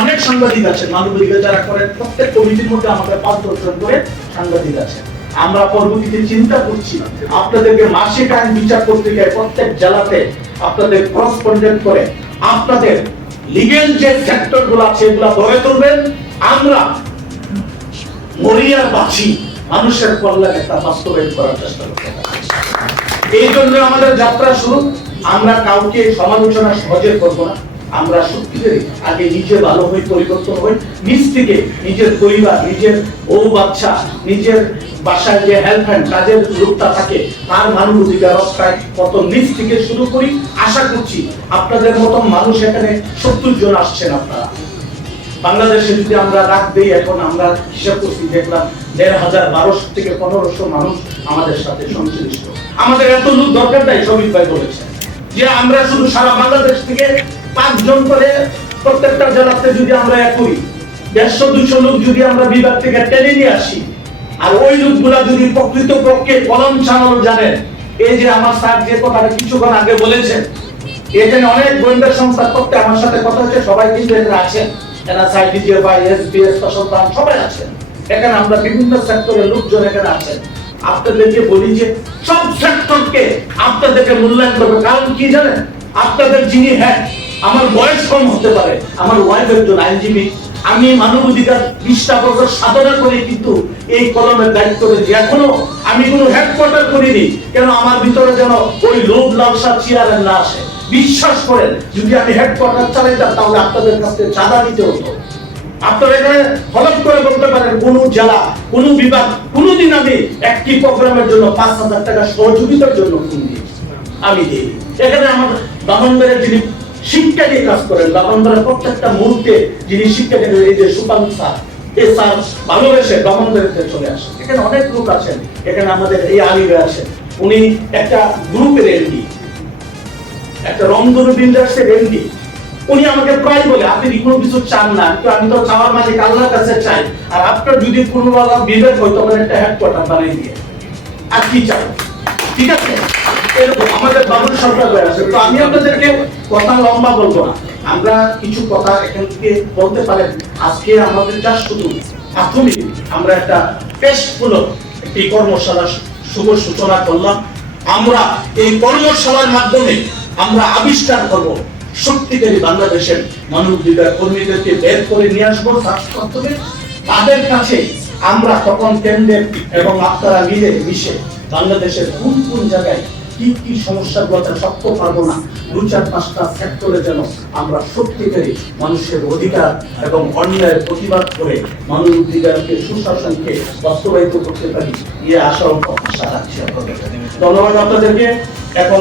অনেক সাংবাদিক আছেন, মানবাধিকার যারা করেন, প্রত্যেক কমিটির মধ্যে আমাদের 5-10 জন করে সাংবাদিক আছেন। আমরা পরবর্তীতে চিন্তা করছি আপনাদেরকে মাসিক আইন বিচার পত্রিকায় প্রত্যেক জেলাতে আপনাদের করসপন্ডেন্ট করে আপনাদের লিগ্যাল যে সেক্টর গুলো আছে এগুলো ধরে তুলবেন। আমরা মরিয়ার বাঁচি মানুষের কল্যাণ একটা বাস্তবায়ন করার চেষ্টা করতে পারি। এই জন্য আমাদের যাত্রা শুরু। আমরা কাউকে সমালোচনা সহজে করবো না। আমরা সত্যিকারই আগে নিজে ভালো হই, পরিবর্তন হই, নিজ থেকে নিজের পরিবার, নিজের বউ বাচ্চা, নিজের বাসায় যে হেল্প হ্যান্ড কাজের লোকটা থাকে তার মানবাধিকার রক্ষায় কত নিজ থেকে শুরু করি। আশা করছি আপনাদের মতন মানুষ এখানে 70 জন আসছেন। আপনারা বাংলাদেশে যদি আমরা রাখ দেই, এখন আমরা হিসাব করছি দেখলাম 1500 থেকে 1500 মানুষ আমাদের সাথে সংশ্লিষ্ট। আমাদের এত লোক দরকার নাই, শফিক ভাই বলেছেন যে আমরা শুধু সারা বাংলাদেশ থেকে 5 জন করে প্রত্যেকটা জেলাতে যদি আমরা এক করি, 150-200 লোক যদি আমরা বিভাগ থেকে টেনে নিয়ে আসি, আর ওই লোকগুলা যদি প্রকৃতপক্ষে কলম চালানো জানেন। এই যে আমার স্যার যে কথাটা কিছুক্ষণ আগে বলেছেন, এখানে অনেক গোয়েন্দা সংস্থা করতে আমার সাথে কথা হচ্ছে, সবাই কিন্তু এখানে আছেন, এনএসআই, ডিজিএফআই, এসবিএস, প্রশাসন সবাই আছেন এখানে। আমরা বিভিন্ন সেক্টরের লোকজন এখানে আছেন। আপনাদেরকে বলি যে সব সেক্টরকে আপনাদেরকে মূল্যায়ন করবে। কারণ কি জানেন, আপনাদের যিনি হ্যাঁ, আমার বয়স কম হতে পারে, আমার ওয়াইফ একজন আইনজীবী, আমি মানবাধিকার 20টা বছর সাধনা করে কিন্তু এই কলমের দায়িত্ব রয়েছে। এখনো আমি কোনো হেডকোয়ার্টার করিনি, কেন আমার ভিতরে যেন ওই লোভ লালসা চেয়ারে না আসে। বিশ্বাস করেন, যদি আমি হেডকোয়ার্টার চালাইতাম তাহলে আপনাদের কাছে চাঁদা নিতে হতো। আপনারা এখানে হলফ করে বলতে পারেন কোন জেলা, কোন বিভাগ কোনদিন আমি একটি প্রোগ্রামের জন্য 5000 টাকা সহযোগিতার জন্য আমি দিই। এখানে আমার ব্রাহ্মণবাড়িয়ার যিনি শিক্ষা নিয়ে কাজ করেন, ব্রাহ্মণবাড়িয়ার প্রত্যেকটা মুহূর্তে যিনি শিক্ষা নিয়ে, এই যে সুপান স্যার, এই স্যার ভালোবেসে ব্রাহ্মণবাড়িয়াতে চলে আসেন। এখানে অনেক লোক আছেন, এখানে আমাদের এই আলিরা আছেন, উনি একটা গ্রুপের এমডি, একটা রংধনু বিল্ডার্সের এমডি। উনি আমাকে প্রায় বলে, আপনি কোনো কিছু চান না, তো আমি তো চাওয়ার মালিক আল্লাহর কাছে চাই, আর আপনার যদি কোনো বিবেক হয় তখন একটা হেডকোয়ার্টার বানিয়ে দিয়ে আর কি চাই, ঠিক আছে? এরকম আমাদের বাবুল সরকার আছে। তো আমি আপনাদেরকে কথা লম্বা বলবো না, আমরা কিছু কথা এখান থেকে বলতে পারেন। আজকে আমাদের যা শুধু প্রাথমিক আমরা একটা টেস্টমূলক একটি কর্মশালা শুভ সূচনা করলাম। আমরা এই কর্মশালার মাধ্যমে আমরা আবিষ্কার করব সত্যিকারী বাংলাদেশের মানবাধিকার কর্মীদেরকে বের করে নিয়ে আসবো তাদের কাছে। আমরা তখন কেন্দ্রের এবং আপনারা মিলে মিশে বাংলাদেশের কোন কোন জায়গায় কি কি সমস্যাগুলোতে শক্ত পারবো না, 2-4-5টা সেক্টরে যেন আমরা সত্যিকারী মানুষের অধিকার এবং অন্যায়ের প্রতিবাদ করে মানবাধিকারকে, সুশাসনকে বাস্তবায়িত করতে পারি। এই আশা ও প্রত্যাশা রাখছি আপনাদের। ধন্যবাদ আপনাদেরকে। এখন